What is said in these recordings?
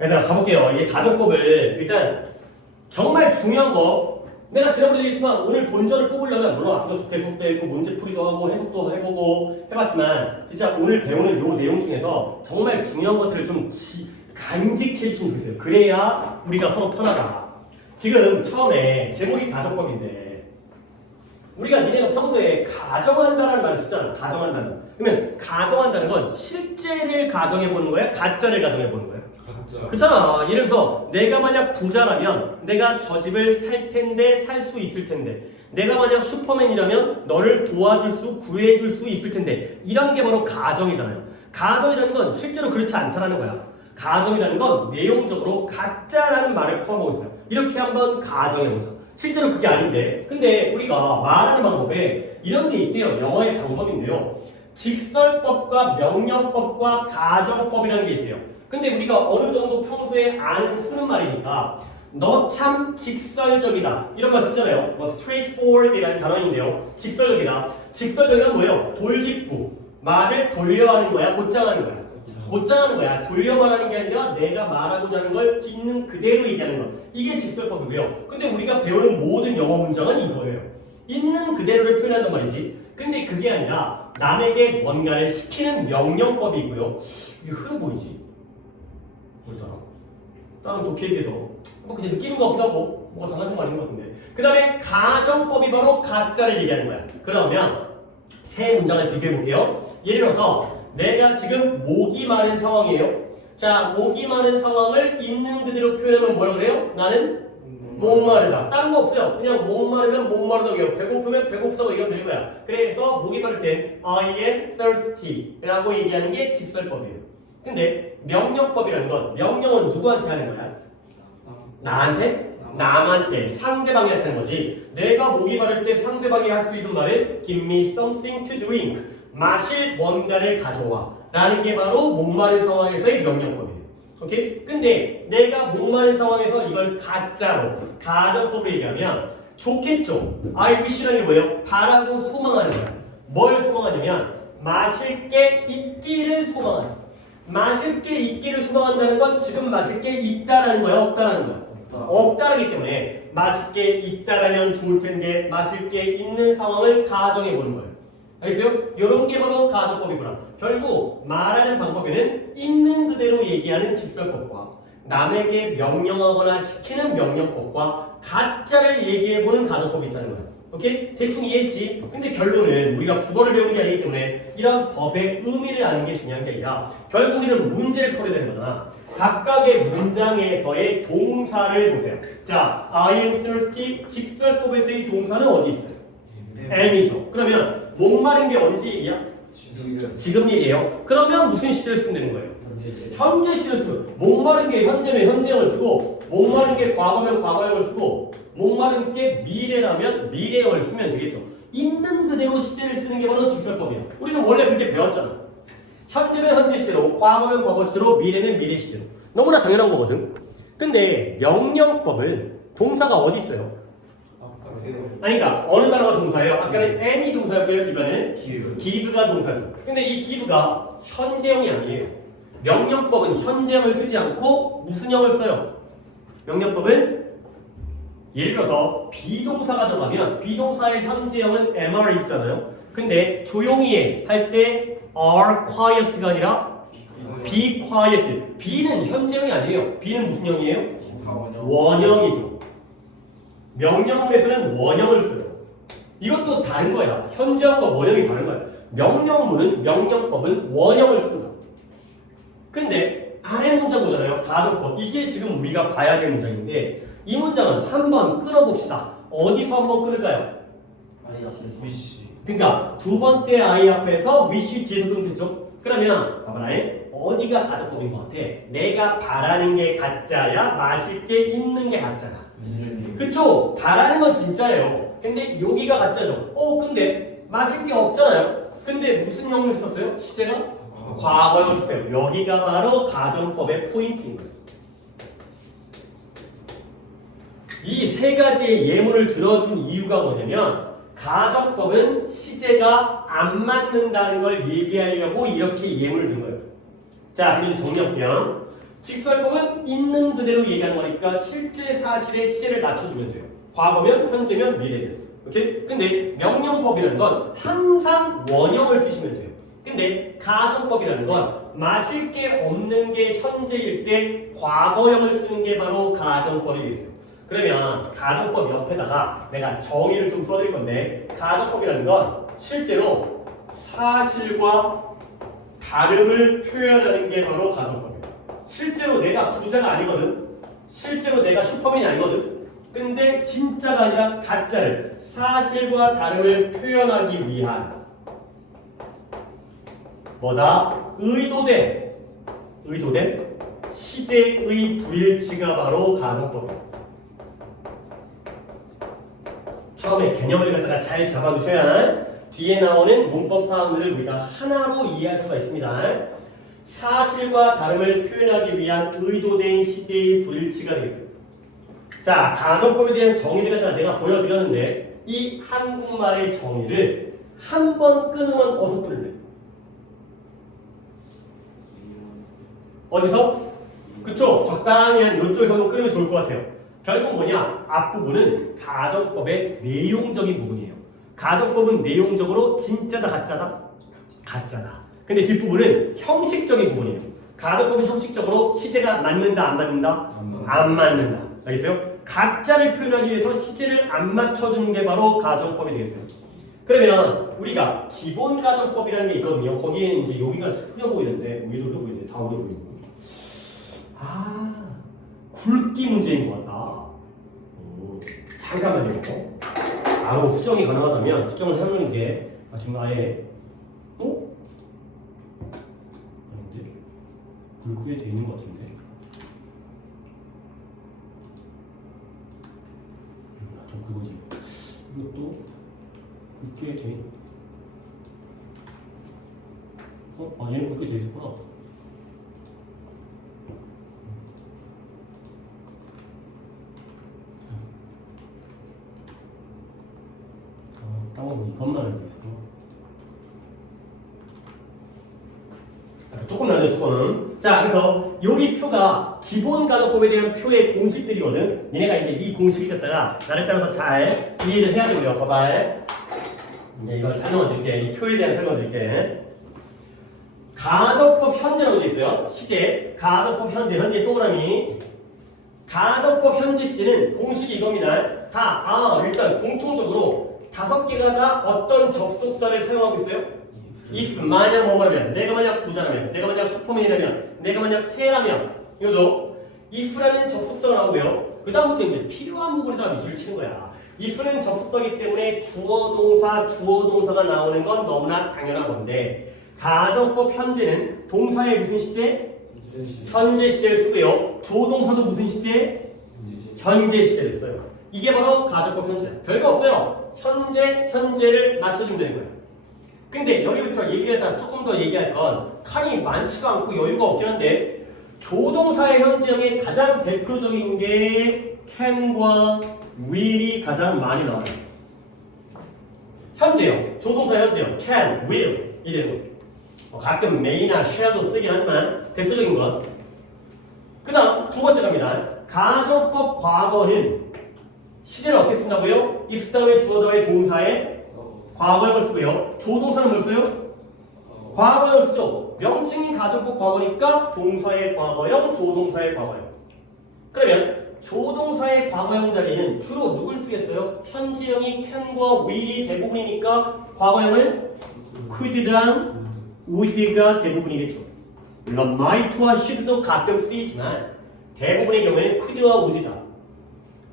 얘들아 가볼게요. 이게 가정법을 일단 정말 중요한 거 내가 지난번에 얘기했지만 오늘 본전을 뽑으려면 물론 앞에서 계속돼 있고 문제풀이도 하고 해석도 해보고 해봤지만 진짜 오늘 배우는 요 내용 중에서 정말 중요한 것들을 좀 간직해 주시면 좋겠어요. 그래야 우리가 서로 편하다. 지금 처음에 제목이 가정법인데 우리가 니네가 평소에 가정한다는 말을 쓰잖아. 가정한다는. 그러면 가정한다는 건 실제를 가정해보는 거야? 가짜를 가정해보는 거야? 가짜. 그렇잖아. 예를 들어서 내가 만약 부자라면 내가 저 집을 살 텐데 살 수 있을 텐데 내가 만약 슈퍼맨이라면 너를 도와줄 수 구해줄 수 있을 텐데 이런 게 바로 가정이잖아요. 가정이라는 건 실제로 그렇지 않다라는 거야. 가정이라는 건 내용적으로 가짜라는 말을 포함하고 있어요. 이렇게 한번 가정해보자. 실제로 그게 아닌데 근데 우리가 말하는 방법에 이런 게 있대요. 영어의 방법인데요. 직설법과 명령법과 가정법이라는 게 있대요. 근데 우리가 어느 정도 평소에 아는 쓰는 말이니까 너 참 직설적이다 이런 말 쓰잖아요. 뭐 straightforward이라는 단어인데요. 직설적이다. 직설적이란 뭐예요? 돌직구. 말을 돌려하는 거야? 곧장하는 거야? 곧장하는 거야. 돌려 말하는 게 아니라 내가 말하고자 하는 걸 있는 그대로 얘기하는 거. 이게 직설법이고요. 근데 우리가 배우는 모든 영어 문장은 이거예요. 있는 그대로를 표현한단 말이지. 근데 그게 아니라 남에게 뭔가를 시키는 명령법이 있고요. 이게 흐름 보이지? 뭘더라? 다른 독해에 비해서 뭐 그냥 느끼는 거 같기도 하고 뭐가 달라진 거 아닌 것 같은데. 그 다음에 가정법이 바로 가짜를 얘기하는 거야. 그러면 세 문장을 비교해 볼게요. 예를 들어서 내가 지금 목이 마른 상황이에요. 자, 목이 마른 상황을 있는 그대로 표현하면 뭐라고 그래요? 나는 목마르다. 다른 거 없어요. 그냥 목마르면 목마르다고 해요. 배고프면 배고프다고 얘기하면 되는 거야. 그래서 목이 마를 때 I am thirsty 라고 얘기하는 게 직설법이에요. 근데 명령법이라는 건 명령은 누구한테 하는 거야? 나한테? 남한테, 상대방한테 하는 거지. 내가 목이 마를 때 상대방이 할 수 있는 말은 Give me something to drink. 마실 뭔가를 가져와 라는 게 바로 목마른 상황에서의 명령법이에요. 오케이? 근데 내가 목마른 상황에서 이걸 가짜로 가정법으로 얘기하면 좋겠죠. I wish라는 게 뭐예요? 바라고 소망하는 거야. 뭘 소망하냐면 마실 게 있기를 소망하죠. 마실 게 있기를 소망한다는 건 지금 마실 게 있다라는 거야? 없다라는 거야? 없다라기 때문에 마실 게 있다라면 좋을 텐데 마실 게 있는 상황을 가정해 보는 거예요. 알겠어요? 이런 게 바로 가정법이구나. 결국 말하는 방법에는 있는 그대로 얘기하는 직설법과 남에게 명령하거나 시키는 명령법과 가짜를 얘기해보는 가정법이 있다는 거예요. 오케이? 대충 이해했지? 근데 결론은 우리가 국어를 배우는 게 아니기 때문에 이런 법의 의미를 아는 게 중요한 게 아니라 결국 우리는 문제를 풀어야 되는 거잖아. 각각의 문장에서의 동사를 보세요. 자, I am thirsty 직설법에서의 동사는 어디 있어요? am이죠. 그러면 목마른 게 언제 얘기야? 지금 얘기예요. 그러면 무슨 시제를 쓰면 되는 거예요? 현재 시제를 쓰고 목마른 게 현재면 현재형을 쓰고 목마른 게 과거면 과거형을 쓰고 목마른 게 미래라면 미래형을 쓰면 되겠죠. 있는 그대로 시제를 쓰는 게 바로 직설법이에요. 우리는 원래 그렇게 배웠잖아. 현재면 현재 시제로 과거면 과거 시제로 미래면 미래 시제로. 너무나 당연한 거거든. 근데 명령법은 동사가 어디 있어요? 아니, 그러니까 어느 단어가 동사예요? 아까는 am이 동사였고요. 이번에는 give가 동사죠. 근데 이 give가 현재형이 아니에요. 명령법은 현재형을 쓰지 않고 무슨 형을 써요? 명령법은 예를 들어서 비동사가 들어가면 비동사의 현재형은 MR 있잖아요. 근데 조용히 해 할 때 are quiet가 아니라 be quiet. be는 현재형이 아니에요. be는 무슨 형이에요? 원형이죠. 명령문에서는 원형을 써요. 이것도 다른 거야. 현재형과 원형이 다른 거야. 명령문은 명령법은 원형을 쓴다. 근데 아래 문장 보잖아요. 가정법. 이게 지금 우리가 봐야 될 문장인데 이 문장은 한번 끌어봅시다. 어디서 한번 끌을까요? 그러니까 두 번째 I 앞에서 wish 뒤에서 끊겠죠? 그러면 봐봐라. 어디가 가정법인 것 같아? 내가 바라는 게 가짜야? 마실 게 있는 게 가짜야? 그쵸? 바라는 건 진짜예요. 근데 여기가 가짜죠. 근데 마실 게 없잖아요. 근데 무슨 형을 썼어요? 시제가? 과거형을 썼어요. 여기가 바로 가정법의 포인트인 거예요. 이 세 가지의 예문을 들어준 이유가 뭐냐면 가정법은 시제가 안 맞는다는 걸 얘기하려고 이렇게 예문을 든 거예요. 자, 그럼 이제 정리할게요. 직설법은 있는 그대로 얘기하는 거니까 실제 사실의 시제를 맞춰주면 돼요. 과거면, 현재면, 미래면. 오케이? 근데 명령법이라는 건 항상 원형을 쓰시면 돼요. 근데 가정법이라는 건 마실 게 없는 게 현재일 때 과거형을 쓰는 게 바로 가정법이 되겠어요. 그러면 가정법 옆에다가 내가 정의를 좀 써드릴 건데 가정법이라는 건 실제로 사실과 다름을 표현하는 게 바로 가정법이에요. 실제로 내가 부자가 아니거든. 실제로 내가 슈퍼맨이 아니거든. 근데 진짜가 아니라 가짜를 사실과 다름을 표현하기 위한 뭐다? 의도된 시제의 불일치가 바로 가정법이에요. 처음에 개념을 갖다가 잘 잡아두셔야 뒤에 나오는 문법 사항들을 우리가 하나로 이해할 수가 있습니다. 사실과 다름을 표현하기 위한 의도된 시제의 불일치가 되겠습니다. 자, 가정법에 대한 정의를 갖다가 내가 보여드렸는데 이 한국말의 정의를 한 번 끊으면 어디서 끊을래? 어디서? 그쵸? 적당히 한 이쪽에서 한번 끊으면 좋을 것 같아요. 결국 뭐냐? 앞부분은 가정법의 내용적인 부분이에요. 가정법은 내용적으로 진짜다 가짜다? 가짜다. 근데 뒷부분은 형식적인 부분이에요. 가정법은 형식적으로 시제가 맞는다 안 맞는다? 안 맞는다. 알겠어요? 가짜를 표현하기 위해서 시제를 안 맞춰주는 게 바로 가정법이 되겠어요. 그러면 우리가 기본 가정법이라는 게 있거든요. 거기에는 이제 여기가 흐려 보이는데 위도 흐려 보이는데 다 흐려 보이고 굵기 문제인 것 같다. 잠깐만요. 바로 수정이 가능하다면 수정을 해놓는 게 지금 아예 아닌데 굵게 돼 있는 것 같은데 좀 굵어지네. 이것도 굵게 돼 얘는 굵게 돼 있었구나. 이것만 알고 있었구나. 조금 나죠, 조금. 자, 그래서 여기 표가 기본 가정법에 대한 표의 공식들이거든. 얘네가 이제 이 공식을 갖다가 나를 따라서 잘 이해를 해야 되고요. 봐봐. 이제 이걸 설명을 드릴게. 이 표에 대한 설명을 드릴게. 가정법 현재는 어디 있어요? 시제. 가정법 현재 동그라미. 가정법 현재 시제는 공식이 이겁니다. 일단 공통적으로 5개가 다 어떤 접속사를 사용하고 있어요? if 만약 뭐라면, 내가 만약 부자라면, 내가 만약 슈퍼맨이라면, 내가 만약 새라면, 이거죠? if라는 접속사가 나오고요. 그 다음부터 이제 필요한 부분에다가 밑줄을 치는 거야. if는 접속사이기 때문에 주어 동사가 나오는 건 너무나 당연한 건데 가정법 현재는 동사의 무슨 시제? 현재 시제를 쓰고요. 조동사도 무슨 시제? 현재 시제를 써요. 이게 바로 가정법 현재. 별거 없어요. 현재를 맞춰주면 되는 거예요. 근데 여기부터 얘기를 했다 조금 더 얘기할 건 칸이 많지가 않고 여유가 없긴 한데 조동사의 현재형의 가장 대표적인 게 can과 will이 가장 많이 나와요. 현재형, 조동사 현재형 can, will 이 되는 거예요. 가끔 may나 shall도 쓰긴 하지만 대표적인 건 그 다음 두 번째 갑니다. 가정법 과거는 시제를 어떻게 쓴다고요? if 다음에 주어 다음에 동사에 과거형을 쓰고요. 조동사는 뭘 써요? 과거형을 쓰죠. 명칭이 가정법 과거니까 동사의 과거형, 조동사의 과거형. 그러면 조동사의 과거형 자리에는 주로 누굴 쓰겠어요? 현재형이 can과 will이 대부분이니까 과거형은 could랑 would가 대부분이겠죠. 물론 might와 should도 가끔 쓰이지만 대부분의 경우에는 could와 would다.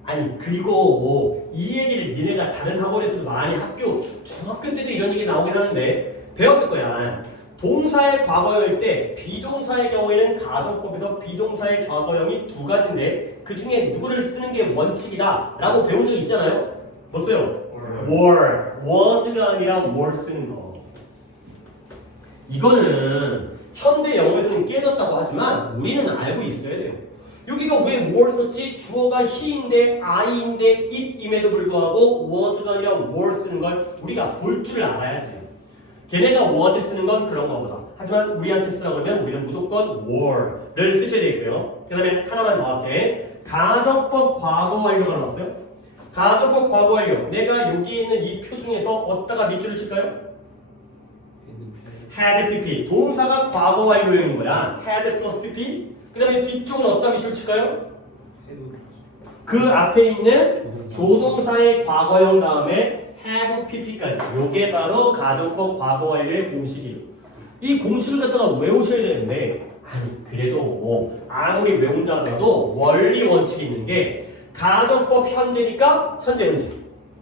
아니 그리고 이 얘기를 니네가 다른 학원에서도 많이 중학교 때도 이런 얘기 나오긴 하는데 배웠을 거야. 동사의 과거형일 때 비동사의 경우에는 가정법에서 비동사의 과거형이 두 가지인데 그 중에 누구를 쓰는 게 원칙이다 라고 배운 적 있잖아요. 뭐 써요? were, was가 아니라 were 쓰는 거. 이거는 현대 영어에서는 깨졌다고 하지만 우리는 알고 있어야 돼요. 여기가 왜 were 썼지? 주어가 he인데 I인데 it임에도 불구하고 was가 아니라 were 쓰는 걸 우리가 볼 줄 알아야지. 걔네가 was 쓰는 건 그런 거보다 하지만 우리한테 쓰라고 하면 우리는 무조건 were를 쓰셔야 되고요. 그 다음에 하나만 더 할게. 가정법 과거 완료가 나왔어요. 가정법 과거 완료. 내가 여기 있는 이 표 중에서 어디다가 밑줄을 칠까요? had pp. 동사가 과거 완료형인 거야. had 플러스 pp. 그 다음에 뒤쪽은 어디다 밑줄을 칠까요? 그 앞에 있는 조동사의 과거형 다음에 have pp까지. 요게 바로 가정법 과거 완료의 공식이에요. 이 공식을 갖다가 외우셔야 되는데 아니 그래도 아무리 외운다 하더라도 원리 원칙이 있는 게 가정법 현재니까 현재 현재.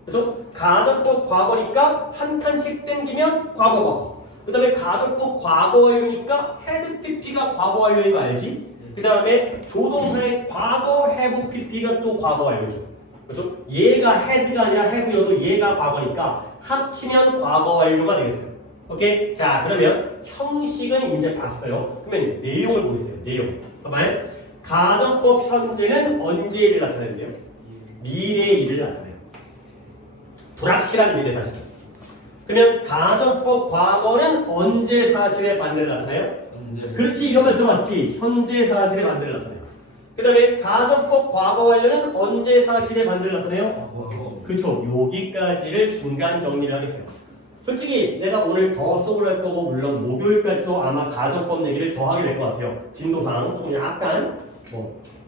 그래서 가정법 과거니까 한 칸씩 땡기면 과거. 그 다음에 가정법 과거 완료니까 had pp가 과거 완료인 거 알지? 그 다음에 조동사의 과거 have pp가 또 과거 완료죠. 그렇죠? 얘가 had가 아니라 have여도 얘가 과거니까 합치면 과거 완료가 되겠어요. 오케이? 자 그러면 형식은 이제 봤어요. 그러면 내용을 보겠어요. 내용. 봐봐요. 가정법 현재는 언제 일을 나타내는데요? 미래의 일을 나타내요. 불확실한 미래 사실. 그러면 가정법 과거는 언제 사실의 반대를 나타내요? 그렇지 이러면 들어봤지. 현재 사실의 반대를 나타내요. 그 다음에 가정법 과거 완료는 언제 사실의 반대를 나타내요? 그렇죠. 여기까지를 중간 정리를 하겠어요. 솔직히 내가 오늘 더 수업을 할 거고 물론 목요일까지도 아마 가정법 얘기를 더 하게 될 것 같아요. 진도상 조금 약간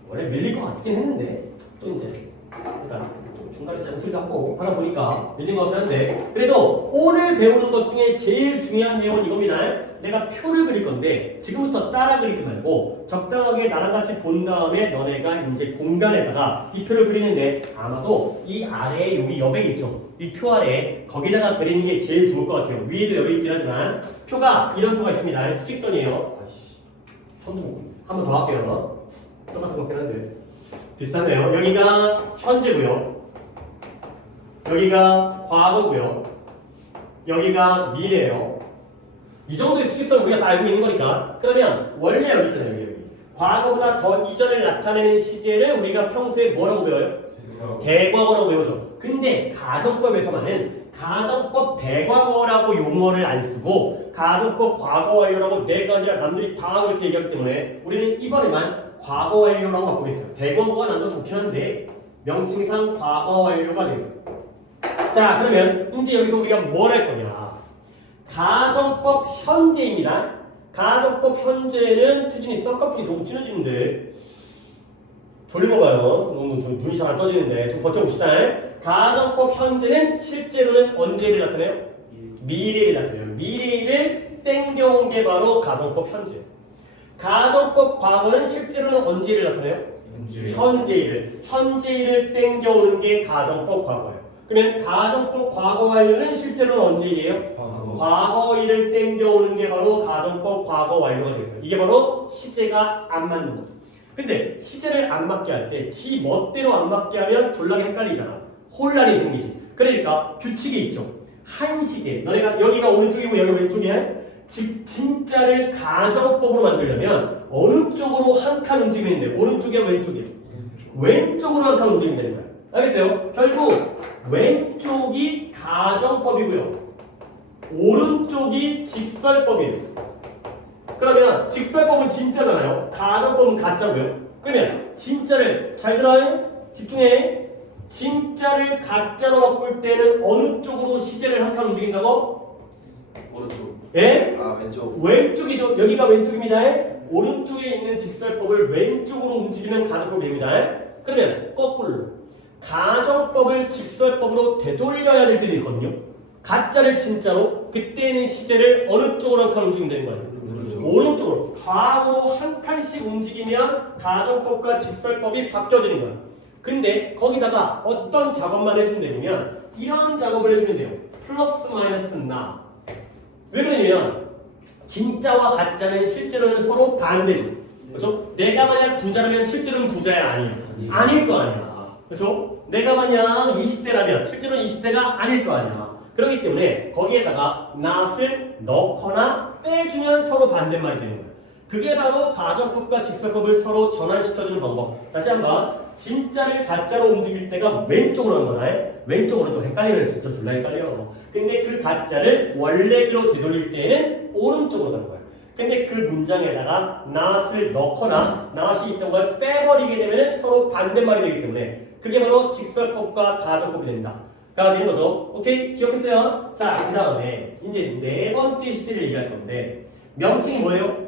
원래 밀릴 것 같긴 했는데 또 이제 그러니까 중간에 잔소리도 하고 하다 보니까 밀린 것 같긴 한데 그래도 오늘 배우는 것 중에 제일 중요한 내용은 이겁니다. 내가 표를 그릴 건데 지금부터 따라 그리지 말고 적당하게 나랑 같이 본 다음에 너네가 이제 공간에다가 이 표를 그리는데 아마도 이 아래에 여기 여백이 있죠. 이 표 아래 거기다가 그리는 게 제일 좋을 것 같아요. 위에도 여백이 있긴 하지만 표가 이런 표가 있습니다. 수직선이에요. 아이씨 선도 한 번 더 할게요. 똑같은 것 같긴 한데 비슷하네요. 여기가 현재고요. 여기가 과거고요. 여기가 미래예요. 이 정도의 수직선 우리가 다 알고 있는 거니까. 그러면 원래 여기 있잖아요. 여기. 과거보다 더 이전을 나타내는 시제를 우리가 평소에 뭐라고 배워요? 대과거라고 배우죠. 근데 가정법에서만은 가정법 대과거라고 용어를 안 쓰고 가정법 과거 완료라고 내가 아니라 남들이 다 그렇게 얘기하기 때문에 우리는 이번에만 과거 완료라고 바꾸겠어요. 대과거가 난 더 좋긴 한데 명칭상 과거 완료가 되겠어요. 자 그러면 이제 여기서 우리가 뭘 할 거냐. 가정법 현재입니다. 가정법 현재는 태준이 쌍꺼풀이 조금 찢어지는데 졸린 거 봐요. 눈이 잘 안 떠지는데 좀 버텨봅시다. 가정법 현재는 실제로는 언제를 나타내요? 미래를 나타내요. 미래를 땡겨온 게 바로 가정법 현재. 가정법 과거는 실제로는 언제를 나타내요? 현재일을. 현재일을 땡겨오는 게 가정법 과거예요. 그러면 가정법 과거 완료는 실제로는 언제일이에요? 과거일을 땡겨오는 게 바로 가정법 과거 완료가 되겠어요. 이게 바로 시제가 안 맞는 거죠. 근데 시제를 안 맞게 할 때 지 멋대로 안 맞게 하면 졸라게 헷갈리잖아. 혼란이 생기지. 그러니까 규칙이 있죠. 한 시제. 너네가 여기가 오른쪽이고 여기가 왼쪽이야. 즉 진짜를 가정법으로 만들려면 어느 쪽으로 한 칸 움직이면 돼? 오른쪽이야 왼쪽이야? 왼쪽으로 한 칸 움직이면 되는 거야. 알겠어요? 결국 왼쪽이 가정법이고요. 오른쪽이 직설법이에요. 그러면 직설법은 진짜잖아요. 가정법은 가짜고요. 그러면 진짜를 잘 들어요. 집중해. 진짜를 가짜로 바꿀 때는 어느 쪽으로 시제를 한 칸 움직인다고? 오른쪽. 예? 아 왼쪽. 왼쪽이죠. 여기가 왼쪽입니다. 오른쪽에 있는 직설법을 왼쪽으로 움직이면 가정법입니다. 그러면 거꾸로 가정법을 직설법으로 되돌려야 될 때도 있거든요. 가짜를 진짜로. 그때는 시제를 어느 쪽으로 한 칸 움직이면 되는 거예요. 오른쪽으로. 좌우로 한 칸씩 움직이면 가정법과 직설법이 바뀌어지는 거야. 근데 거기다가 어떤 작업만 해주면 되냐면 이런 작업을 해주면 돼요. 플러스 마이너스 나. 왜 그러냐면 진짜와 가짜는 실제로는 서로 반대죠. 그렇죠? 내가 만약 부자라면 실제로는 부자야 아니야? 아닐 거 아니야. 그렇죠? 내가 만약 20대라면 실제로는 20대가 아닐 거 아니야. 그렇기 때문에 거기에다가 not을 넣거나 빼주면 서로 반대말이 되는 거예요. 그게 바로 가정법과 직설법을 서로 전환시켜주는 방법. 다시 한번 진짜를 가짜로 움직일 때가 왼쪽으로 하는 거다. 왼쪽으로 좀 헷갈리면 진짜 졸라 헷갈려. 근데 그 가짜를 원래대로 되돌릴 때는 오른쪽으로 가는 거야. 근데 그 문장에다가 not을 넣거나 not이 있던 걸 빼버리게 되면 서로 반대말이 되기 때문에 그게 바로 직설법과 가정법이 된다. 가 되는 거죠. 오케이? 기억했어요? 자, 그 다음에 이제 네 번째 시제를 얘기할 건데 명칭이 뭐예요?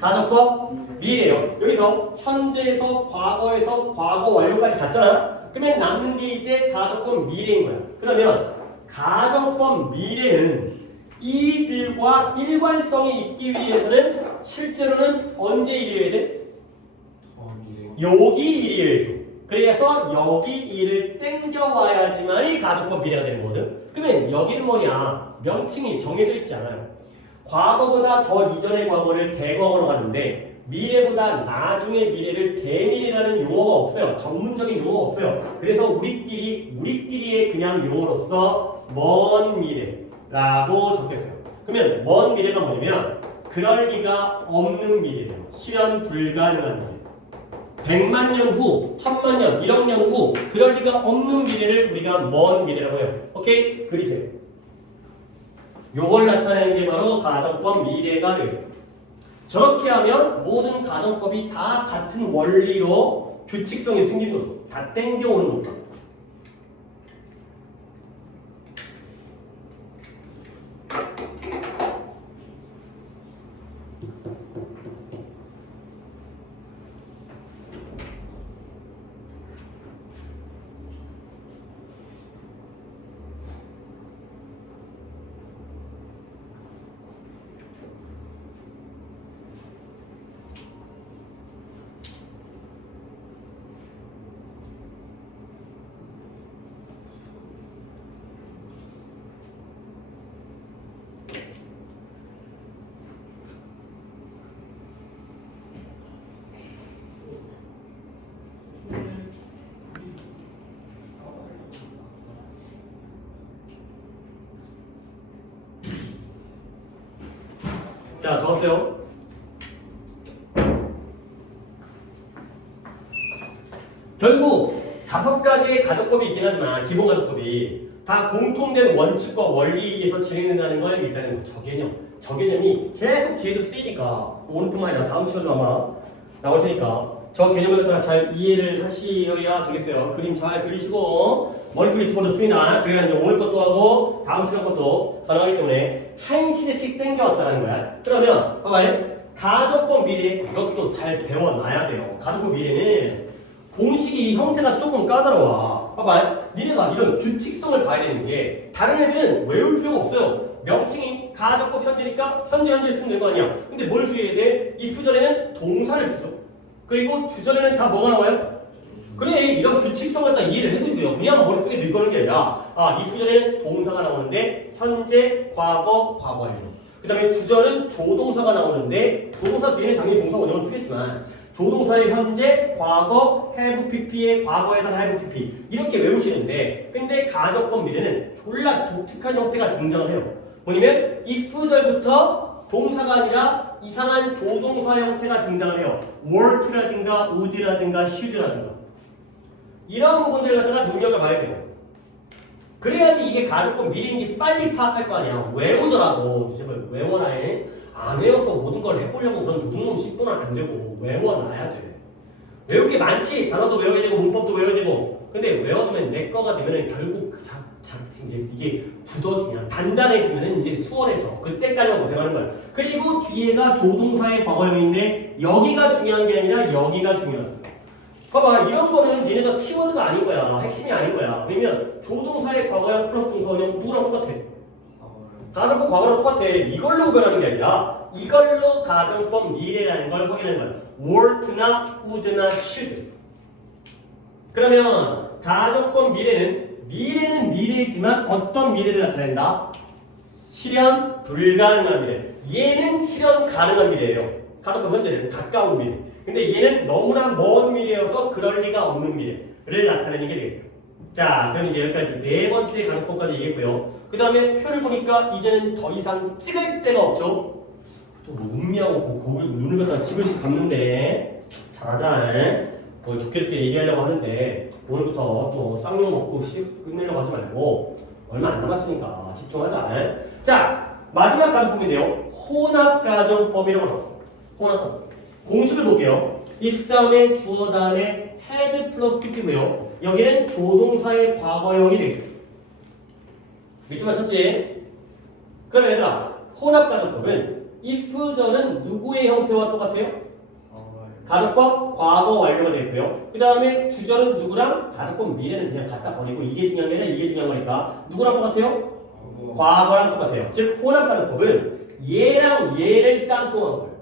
가정법 미래예요. 여기서 현재에서 과거에서 과거 완료까지 갔잖아. 그러면 남는 게 이제 가정법 미래인 거야. 그러면 가정법 미래는 이들과 일관성이 있기 위해서는 실제로는 언제 일이어야 돼? 여기 일이어야죠. 그래서 여기 일을 땡겨와야지만이 가정법 미래가 되는 거거든. 그러면 여기는 뭐냐? 명칭이 정해져 있지 않아요. 과거보다 더 이전의 과거를 대과거로 하는데 미래보다 나중의 미래를 대미래라는 용어가 없어요. 전문적인 용어가 없어요. 그래서 우리끼리의 그냥 용어로서 먼 미래라고 적겠어요. 그러면 먼 미래가 뭐냐면 그럴 리가 없는 미래예요. 실현 불가능한 미래. 100만 년 후, 1000만 년, 1억 년 후 그럴 리가 없는 미래를 우리가 먼 미래라고 해요. 오케이? 그리세요. 요걸 나타내는 게 바로 가정법 미래가 되겠습니다. 저렇게 하면 모든 가정법이 다 같은 원리로 규칙성이 생기는 거죠. 다 땡겨오는 겁니다. 자, 적었어요. 결국 5가지의 가정법이 있긴 하지만 기본 가정법이 다 공통된 원칙과 원리에서 진행된다는 걸 일단은 저 개념이 계속 뒤에도 쓰이니까 오늘뿐만 아니라 다음 시간도 아마 나올 테니까 저 개념을 갖다가 잘 이해를 하셔야 되겠어요. 그림 잘 그리시고 머릿속에 집어넣습니다. 그래야 이제 오늘 것도 하고 다음 시간 것도 가능하기 때문에 한 시대씩 땡겨왔다는 거야. 그러면 봐봐요. 가정법 미래 이것도 잘 배워놔야 돼요. 가정법 미래는 공식이 형태가 조금 까다로워. 봐봐요. 니네가 이런 규칙성을 봐야 되는 게 다른 애들은 외울 필요가 없어요. 명칭이 가정법 현재니까 현재를 쓰면 되는 거 아니야. 근데 뭘 주의해야 돼? if 전에는 동사를 쓰죠. 그리고 주전에는 다 뭐가 나와요? 그래, 이런 규칙성을 딱 이해를 해두시고요. 그냥 머릿속에 넣거는 게 아니라 if 전에는 동사가 나오는데 현재, 과거, 과거예요. 그 다음에 주절은 조동사가 나오는데 조동사 뒤에는 당연히 동사 원형을 쓰겠지만 조동사의 현재, 과거, have pp의 과거에다가 have pp 이렇게 외우시는데 근데 가정법 미래는 졸라 독특한 형태가 등장을 해요. 뭐냐면 if절부터 동사가 아니라 이상한 조동사 형태가 등장을 해요. were to라든가 would라든가 should라든가 이런 부분들을 갖다가 능력을 봐야 돼요. 그래야지 이게 가정법 미래인지 빨리 파악할 거 아니야. 외우더라도 이제 뭐 외워놔야 안 외워서 모든 걸 해보려고 그런 무등놈 씹고는 안 되고 외워놔야 돼. 외울 게 많지. 단어도 외워야 되고 문법도 외워야 되고. 근데 외워두면 내 거가 되면은 결국 이제 이게 굳어지면 단단해지면은 이제 수월해져. 그때까지만 고생하는 거야. 그리고 뒤에가 조동사의 과거형인데 여기가 중요한 게 아니라 여기가 중요하다. 봐봐, 이런 거는 니네가 키워드가 아닌 거야. 핵심이 아닌 거야. 왜냐면 조동사의 과거형 플러스 동사원형 누구랑 똑같아? 가정법 과거랑 똑같아. 이걸로 구별하는 게 아니라 이걸로 가정법 미래라는 걸 확인하는 거야. were나 would나 should. 그러면 가정법 미래는 미래이지만 어떤 미래를 나타낸다? 실현 불가능한 미래. 얘는 실현 가능한 미래예요. 가정법 현재는 가까운 미래. 근데 얘는 너무나 먼 미래여서 그럴 리가 없는 미래를 나타내는 게 되겠어요. 자, 그럼 이제 여기까지 네 번째 가정법까지 얘기했고요. 그 다음에 표를 보니까 이제는 더 이상 찍을 데가 없죠. 또뭐 음미하고 고글 눈을 갖다가 찍을씩 감는데 잘하자. 뭐 좋게 얘기하려고 하는데 오늘부터 또 쌍욕 먹고 끝내려고 하지 말고 얼마 안 남았으니까 집중하자. 자, 마지막 가정법인데요. 혼합가정법이라고 나왔어요. 혼합가정법. 공식을 볼게요. if 다음에 주어 다음에 had 플러스 pp고요. 여기는 조동사의 과거형이 되겠어요. 밑줄 맞췄지? 그럼 얘들아, 혼합가정법은 if절은 누구의 형태와 똑같아요? 가정법 과거 완료가 되고요. 그 다음에 주절은 누구랑? 가정법 미래는 그냥 갖다 버리고 이게 중요한 게 아니라 이게 중요한 거니까 누구랑 똑같아요? 과거랑 똑같아요. 즉 혼합가정법은 얘랑 얘를 짬뽕한 거예요.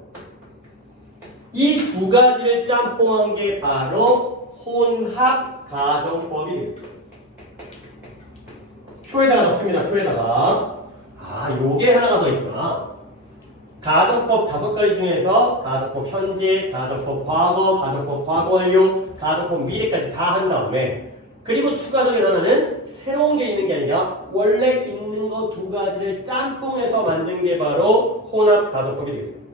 이 두 가지를 짬뽕한 게 바로 혼합가정법이 되겠어요. 표에다가 넣습니다. 표에다가. 아, 요게 하나가 더 있구나. 가정법 5가지 중에서 가정법 현재, 가정법 과거, 가정법 과거 완료, 가정법 미래까지 다 한 다음에 그리고 추가적인 하나는 새로운 게 있는 게 아니라 원래 있는 거 2가지를 짬뽕해서 만든 게 바로 혼합가정법이 되겠습니다.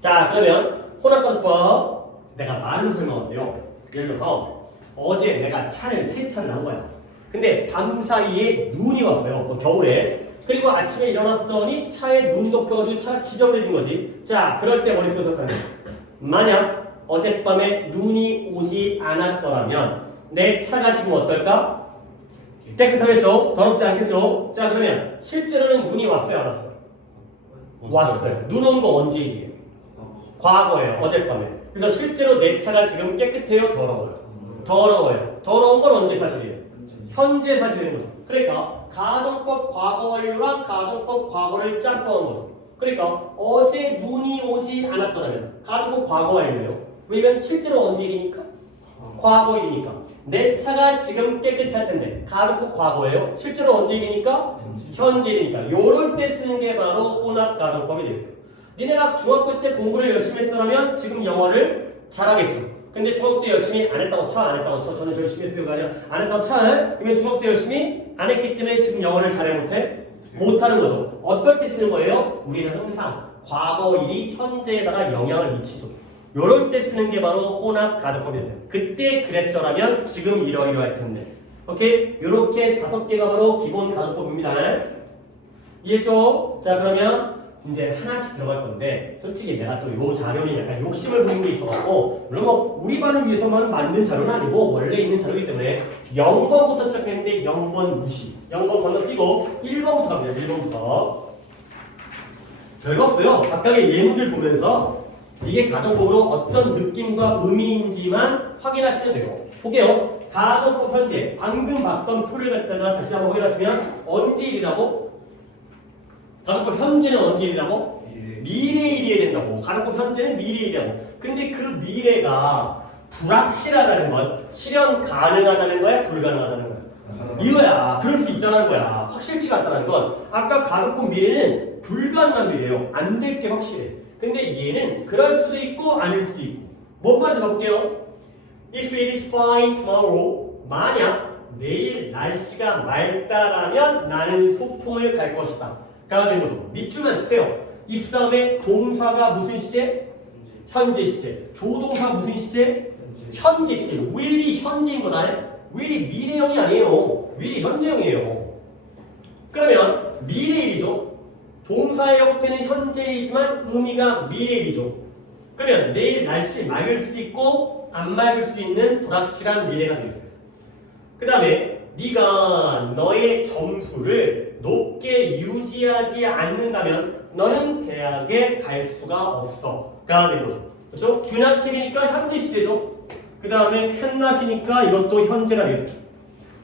자, 그러면 혼합가정법 내가 말로 설명할게요. 예를 들어서 어제 내가 차를 3차를 한 거야. 근데 밤사이에 눈이 왔어요. 겨울에. 그리고 아침에 일어났더니 차에 눈 덮여가지고 차가 지저분해진 거지. 자, 그럴 때 머릿속에 생각하는 거야. 만약 어젯밤에 눈이 오지 않았더라면 내 차가 지금 어떨까? 깨끗하겠죠? 더럽지 않겠죠? 자, 그러면 실제로는 눈이 왔어요? 안 왔어요? 왔어요. 눈 온 거 언제 일이에요? 과거예요. 어젯밤에. 그래서 실제로 내 차가 지금 깨끗해요? 더러워요? 더러워요. 더러운 건 언제 사실이에요? 현재 사실이 되는 거죠. 그러니까 가정법 과거 완료랑 가정법 과거를 짬뽕한 거죠. 그러니까 어제 눈이 오지 않았더라면 가정법 과거 완료예요. 왜냐면 실제로 언제 일이니까? 과거 일이니까. 내 차가 지금 깨끗할 텐데 가정법 과거예요. 실제로 언제 일이니까? 현재 일이니까. 요럴 때 쓰는 게 바로 혼합 가정법이 되겠어요. 니네가 중학교 때 공부를 열심히 했더라면 지금 영어를 잘하겠죠. 근데 중학교 때 열심히 안 했다고 쳐? 안 했다고 쳐? 저는 열심히 했어요가 아니라 안 했다고 쳐? 그러면 중학교 때 열심히 안 했기 때문에 지금 영어를 잘해 못해? 못하는 거죠. 어떨 때 쓰는 거예요? 우리는 항상 과거 일이 현재에다가 영향을 미치죠. 요럴 때 쓰는 게 바로 혼합 가정법이었어요. 그때 그랬더라면 지금 이러이러할 텐데. 오케이? 요렇게 5개가 바로 기본 가정법입니다. 이해했죠? 자, 그러면 이제 하나씩 들어갈 건데 솔직히 내가 또 요 자료に약간 욕심을 부린 게 있어갖고 물론 뭐 우리 반을 위해서만 만든 자료는 아니고 원래 있는 자료이기 때문에 0번부터 시작했는데 0번 무시 0번 건너뛰고 1번부터 갑니다. 1번부터 별거 없어요. 각각의 예문들 보면서 이게 가정법으로 어떤 느낌과 의미인지만 확인하시면 돼요. 볼게요. 가정법 현재 방금 봤던 표를 갖다가 다시 한번 확인하시면 언제 일이라고? 가정법 현재는 언제 일이라고? 미래에 일해야 된다고. 가정법 현재는 미래에 일이라고. 근데 그 미래가 불확실하다는 건 실현 가능하다는 거야? 불가능하다는 거야? 이거야. 그럴 수 있다는 거야. 확실치가 않다는 건 아까 가정법 미래는 불가능한 미래예요. 안 될 게 확실해. 근데 얘는 그럴 수도 있고 아닐 수도 있고. 뭔 말인지 가볼게요. If it is fine tomorrow, 만약 내일 날씨가 맑다라면 나는 소풍을 갈 것이다. 가 되는 거죠. 밑줄만 치세요. if 다음에 동사가 무슨 시제? 현재 시제. 조동사 무슨 시제? 현재 시제. will이 현재인 거다. will이 미래형이 아니에요. will이 현재형이에요. 그러면 미래일이죠. 동사의 형태는 현재이지만 의미가 미래일이죠. 그러면 내일 날씨 맑을 수도 있고 안 맑을 수도 있는 불확실한 미래가 되겠어요. 그 다음에 네가 너의 점수를 높게 유지하지 않는다면 너는 대학에 갈 수가 없어. 가 되는 거죠. 그렇죠? 균합형이니까 현재 시제죠. 그 다음에 캔낫이니까 이것도 현재가 되겠어요.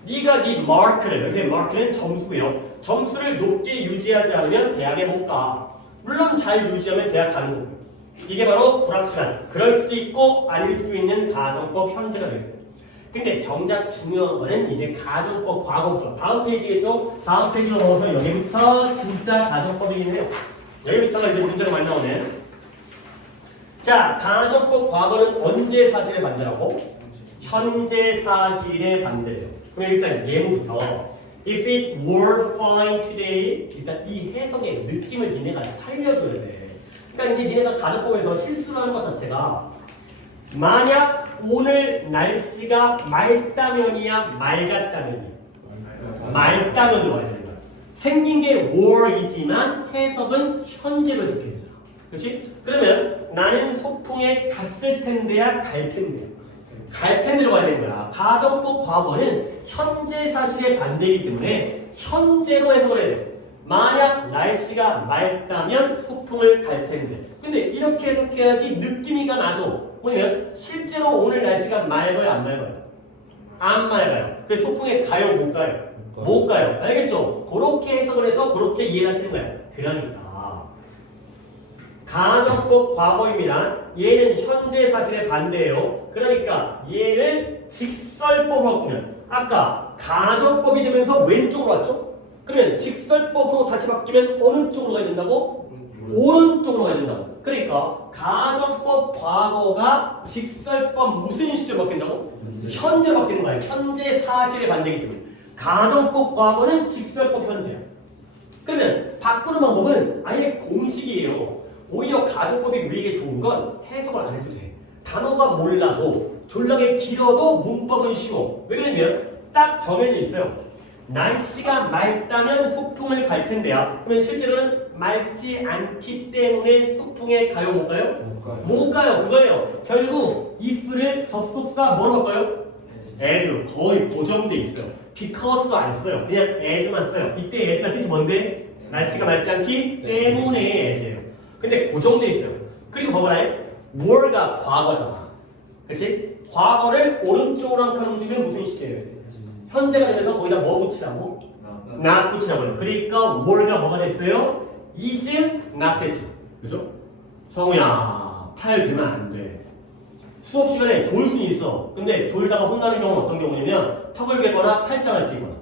네가 네 마크를, 그래서 마크는 점수고요. 점수를 높게 유지하지 않으면 대학에 못 가. 물론 잘 유지하면 대학 가는 거고요. 이게 바로 불확실한, 그럴 수도 있고 아닐 수도 있는 가정법 현재가 되겠어요. 근데 정작 중요한 거는 이제 가정법 과거부터 다음 페이지겠죠? 다음 페이지로 넘어서 여기부터 진짜 가정법이긴 해요. 여기부터가 이제 문제가 많이 나오네. 자, 가정법 과거는 언제 사실의 반대라고? 현재 사실의 반대예요. 그럼 일단 예문부터 If it were fine today, 일단 이 해석의 느낌을 니네가 살려줘야 돼. 그러니까 이제 니네가 가정법에서 실수를 하는 것 자체가 만약 오늘 날씨가 맑다면이야 맑았다면이야? 맑다면으로 가야 되는 거야. 생긴 게 were이지만 해석은 현재로 해석해야 되잖아. 그렇지? 그러면 나는 소풍에 갔을 텐데야 갈 텐데. 갈 텐데로 가야 되는 거야. 가정법 과거는 현재 사실의 반대이기 때문에 현재로 해석을 해야 돼. 만약 날씨가 맑다면 소풍을 갈 텐데. 근데 이렇게 해석해야지 느낌이가 나죠. 뭐냐면 실제로 오늘 날씨가 맑아요, 안 맑아요? 안 맑아요. 그래서 소풍에 가요, 못 가요? 못 가요. 알겠죠? 그렇게 해석을 해서 그렇게 이해하시는 거예요. 그러니까 가정법 과거입니다. 얘는 현재 사실의 반대예요. 그러니까 얘를 직설법으로 바꾸면 아까 가정법이 되면서 왼쪽으로 왔죠? 그러면 직설법으로 다시 바뀌면 어느 쪽으로 가야 된다고? 오른쪽으로 가야 된다고. 그러니까 가정법 과거가 직설법 무슨 시제로 바뀐다고? 현재로 바뀌는 거예요. 현재 사실의 반대이기 때문에. 가정법 과거는 직설법 현재야. 그러면 바꾸는 방법은 아예 공식이에요. 오히려 가정법이 우리에게 좋은 건 해석을 안 해도 돼. 단어가 몰라도 졸라게 길어도 문법은 쉬워. 왜 그러냐면 딱 정해져 있어요. 날씨가 맑다면 소풍을 갈 텐데요. 그러면 실제로는 맑지 않기 때문에 소풍에 가요, 못 가요? 못 가요. 그거예요. 결국 if를 접속사 뭐로 바꿔요? as. 거의 고정돼 있어요. because도 안 써요. 그냥 as만 써요. 이때 as가 뜻이 뭔데? 날씨가 맑지 않기 때문에 as예요. 근데 고정돼 있어요. 그리고 봐봐라. were가 과거잖아. 그치? 과거를 오른쪽으로 한 칸 움직이면 무슨 시제예요? 현재가 되면서 거기다 뭐 붙이라고? not 붙이라고 해요. 그러니까 were가 뭐가 됐어요? is not 됐죠. 그죠? 성우야, 팔 들면 안 돼. 수업 시간에 졸 수 있어. 근데 졸다가 혼나는 경우는 어떤 경우냐면 턱을 괴거나 팔짱을 끼거나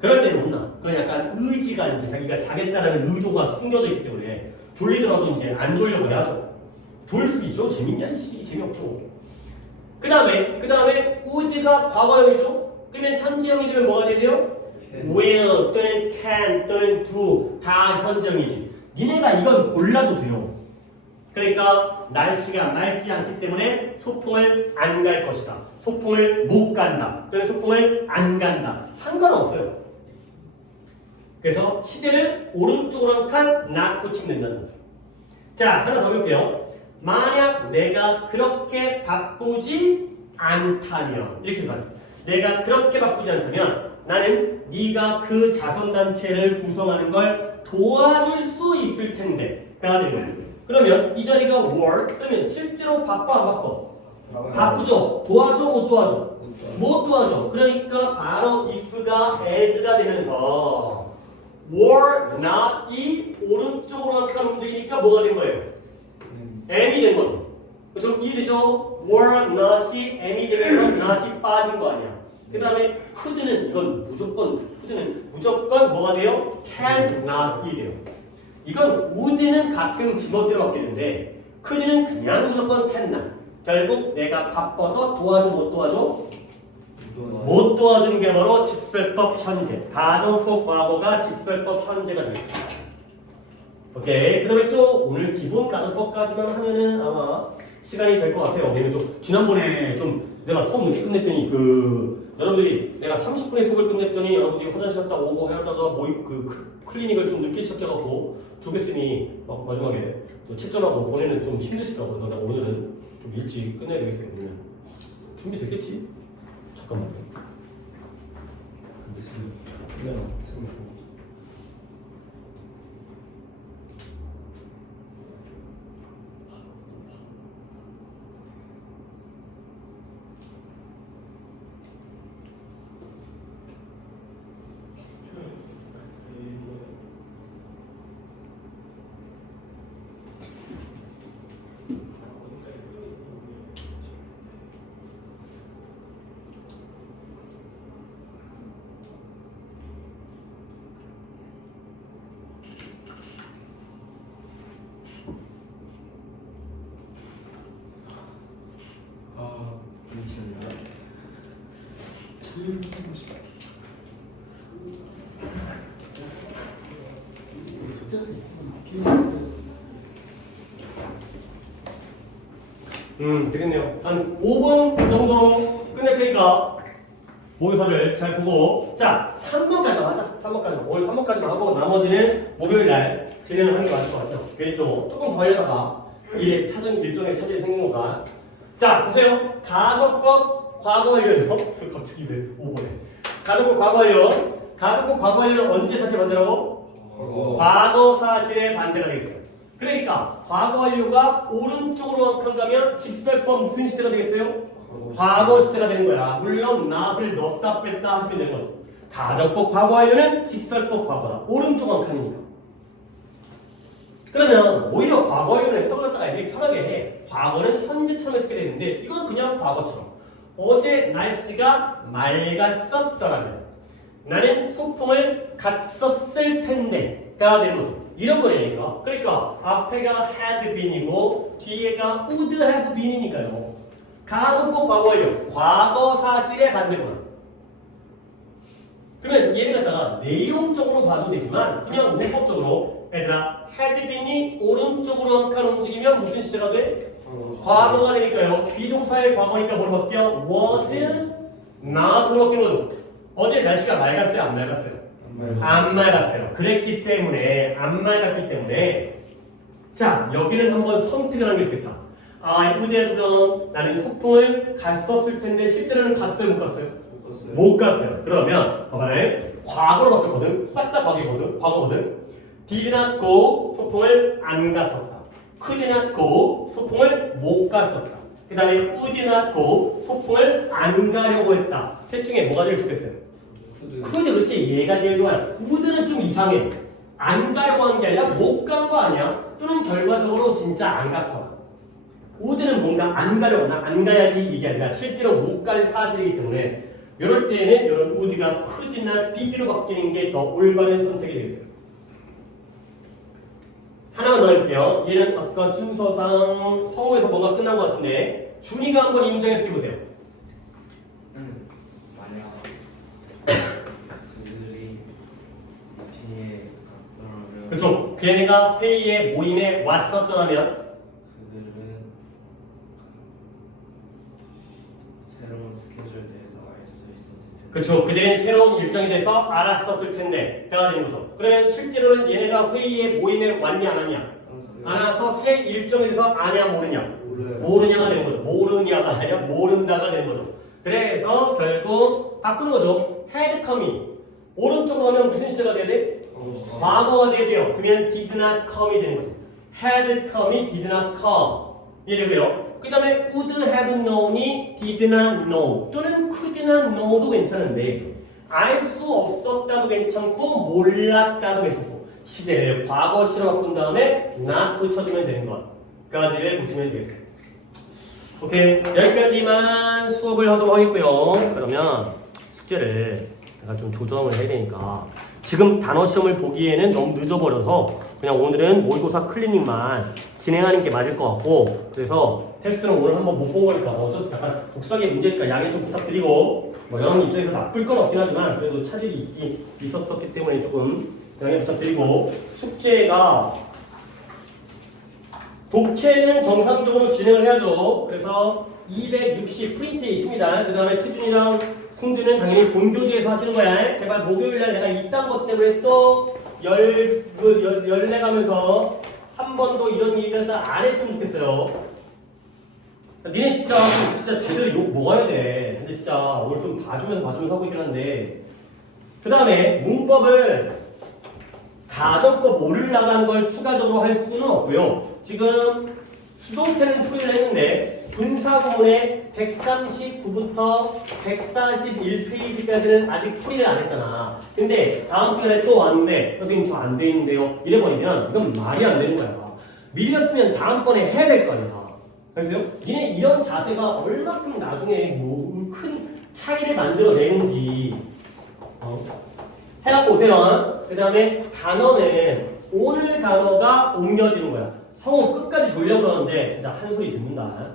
그럴 때는 혼나. 그건 약간 의지가 이제 자기가 자겠다는 의도가 숨겨져 있기 때문에 졸리더라도 이제 안 졸려고 해야죠. 졸 수 있죠? 재밌냐? 씨, 재미없죠. 그 다음에 would가 과거형이죠? 그러면 현재형이 되면 뭐가 되죠? will 또는 can 또는 do 다 현재형이지. 니네가 이건 골라도 돼요. 그러니까 날씨가 맑지 않기 때문에 소풍을 안 갈 것이다. 소풍을 못 간다. 또는 소풍을 안 간다. 상관없어요. 그래서 시제를 오른쪽으로 한 칸 not 붙이면 된다는 거죠. 자, 하나 더 볼게요. 만약 내가 그렇게 바쁘지 않다면 이렇게 생각해요. 내가 그렇게 바쁘지 않다면 나는 네가 그 자선단체를 구성하는 걸 도와줄 수 있을 텐데 가 되는 거예요. 그러면 이 자리가 were 그러면 실제로 바빠 안 바빠? 바쁘죠? 도와줘 못 도와줘? 못 도와줘. 그러니까 바로 if가 as가 되면서 were not이 오른쪽으로 한 칸 움직이니까 뭐가 된 거예요? am이 된 거죠. 그렇죠? 이해되죠? were not이 am이 되면서 not이 빠진 거 아니야. 그 다음에 could는 이건 무조건 뭐가 돼요? can not이 돼요. 이건 would는 가끔 지멋대로 바뀌는데 could는 그냥 무조건 can not. 결국 내가 바빠서 도와줘 못 도와줘? 못 도와주는 게 바로 직설법 현재. 가정법 과거가 직설법 현재가 되겠습니다. 오케이. 그 다음에 또 오늘 기본 가정법까지만 하면은 아마 시간이 될 것 같아요. 왜냐면 또 지난번에 좀 내가 수업 늦게 끝냈더니 여러분들이 내가 30분에 수업을 끝냈더니 여러분들이 화장실 갔다 오고 하다가 모임 클리닉을 좀 늦게 시작해갖고 조교쌤이 막 마지막에 채점하고 보내는 좀 힘드시더라고요. 그래서 내가 오늘은 좀 일찍 끝내야 되겠어요. 그러면 준비됐겠지? 잠깐만요. 되겠네요. 한 5분 정도로 끝낼 테니까 모의서를 잘 보고 자 3번까지만 하자. 3번까지만 오늘 3번까지만 하고 나머지는 목요일날 진행을 하는 게 맞을 것 같아요. 괜히 또 조금 더 하려다가 일에 일정에 차질이 생긴 거가 자 보세요. 가정법 과거 완료예요. 갑자기 왜 5번에 가정법 과거 완료. 가정법 과거 완료는 언제 사실 반대라고? 과거 사실의 반대가 되겠어요. 그러니까 과거 완료가 오른쪽으로 간다면 직설법 무슨 시제가 되겠어요? 과거 시제가 되는 거야. 물론 not을 넣었다 뺐다 하시면 되는 거죠. 가정법 과거 완료는 직설법 과거다. 오른쪽 한 칸이니까. 그러면 오히려 과거 완료는 해석을 갖다가 애들이 편하게 해. 과거는 현재처럼 해석이 되는데 이건 그냥 과거처럼. 어제 날씨가 맑았었더라면 나는 소풍을 갔었을 텐데가 되는 거죠. 이런 거라니까. 그러니까 앞에가 had been이고 뒤에가 would have been이니까요. 가정법 과거 완료, 과거 사실의 반대구나. 그러면 얘를 갖다가 내용적으로 봐도 되지만 그냥 문법적으로 얘들아 had been이 오른쪽으로 한 칸 움직이면 무슨 시제가 돼? 과거가 되니까요. 비동사의 과거니까 뭘 바뀌어? was not으로 바뀌는 거죠. 어제 날씨가 맑았어요? 안 맑았어요? 안 맑았어요. 그랬기 때문에 안 맑았기 때문에 자 여기는 한번 선택을 하는 게 좋겠다. I would have gone. 나는 소풍을 갔었을 텐데 실제로는 갔어요? 못 갔어요? 못 갔어요. 그러면 봐봐요. 과거로 바뀌었거든. 싹 다 과거거든. Did not go. 소풍을 안 갔었다. Could not go. 소풍을 못 갔었다. 그 다음에 would not go. 소풍을 안 가려고 했다. 셋 중에 뭐가 제일 좋겠어요? could. 그렇지. 얘가 제일 좋아요. would는 좀 이상해. 안 가려고 하는 게 아니라 못 간 거 아니야? 또는 결과적으로 진짜 안 갔거나. would는 뭔가 안 가려고 안 가야지 이게 아니라 실제로 못 간 사실이기 때문에 이럴 때는 이런 would가 could나 did로 바뀌는 게 더 올바른 선택이 되겠어요. 하나만 더 할게요. 얘는 아까 순서상 성우에서 뭐가 끝난 것 같은데 준이가 한번 인정해서 해보세요. 만약 그들이 미팅에 갔더라면 그쵸? 걔네가 회의에 모임에 왔었더라면 그들은 새로운 스케줄에 대해서 알 수 있었을 텐데. 그쵸? 그들은 새로운 일정에 대해서 알았었을 텐데가 되는 거죠. 그러면 실제로는 얘네가 회의에 모임에 왔냐 안 왔냐? 안 와서 새 일정에 대해서 아냐 모르냐? 모르냐가 되는 거죠. 모르냐가 아니라 모른다가 되는 거죠. 그래서 결국 바꾸는 거죠. had come이 오른쪽으로 하면 무슨 시제가 돼야 돼? 과거가 돼야 돼요. 그러면 did not come이 되는 거죠. had come이 did not come 이되고요. 그 다음에 would have known이 did not know 또는 could not know도 괜찮은데 알 수 없었다도 괜찮고 몰랐다도 괜찮고 시제를 과거 시로 바꾼 다음에 not 붙여주면 되는 것까지를 보시면 되겠어요. 오케이, 여기까지만 수업을 하도록 하겠고요. 그러면 숙제를 내가 좀 조정을 해야 되니까 지금 단어 시험을 보기에는 너무 늦어버려서 그냥 오늘은 모의고사 클리닉만 진행하는 게 맞을 것 같고 그래서 테스트는 오늘 한번 못 본 거니까 어쩔 수 없이 약간 독서의 문제니까 양해 좀 부탁드리고 뭐 여러분 입장에서 나쁠 건 없긴 하지만 그래도 차질이 있었기 때문에 조금 양해 부탁드리고 숙제가 독해는 정상적으로 진행을 해야죠. 그래서 260 프린트에 있습니다. 그 다음에 태준이랑 승주는 당연히 본교재에서 하시는 거야. 제발 목요일날 내가 이딴 것 때문에 또 열내가면서 한 번도 이런 얘기를 안 했으면 좋겠어요. 니네 진짜 제대로 욕 먹어야 돼. 근데 진짜 오늘 좀 봐주면서 하고 있긴 한데 그 다음에 문법을 가정법 올라간 걸 추가적으로 할 수는 없고요. 지금 수동태는 풀이를 했는데 분사구문의 139부터 141페이지까지는 아직 풀이를 안 했잖아. 근데 다음 시간에 또 왔는데 선생님 저 안 돼 있는데요. 이래버리면 이건 말이 안 되는 거야. 밀렸으면 다음번에 해야 될 거 아니야. 알겠어요? 니네 이런 자세가 얼마큼 나중에 뭐 큰 차이를 만들어내는지 해갖고 오세요. 그 다음에 단어는 오늘 단어가 옮겨지는 거야. 성우 끝까지 졸려 그러는데 진짜 한 소리 듣는다.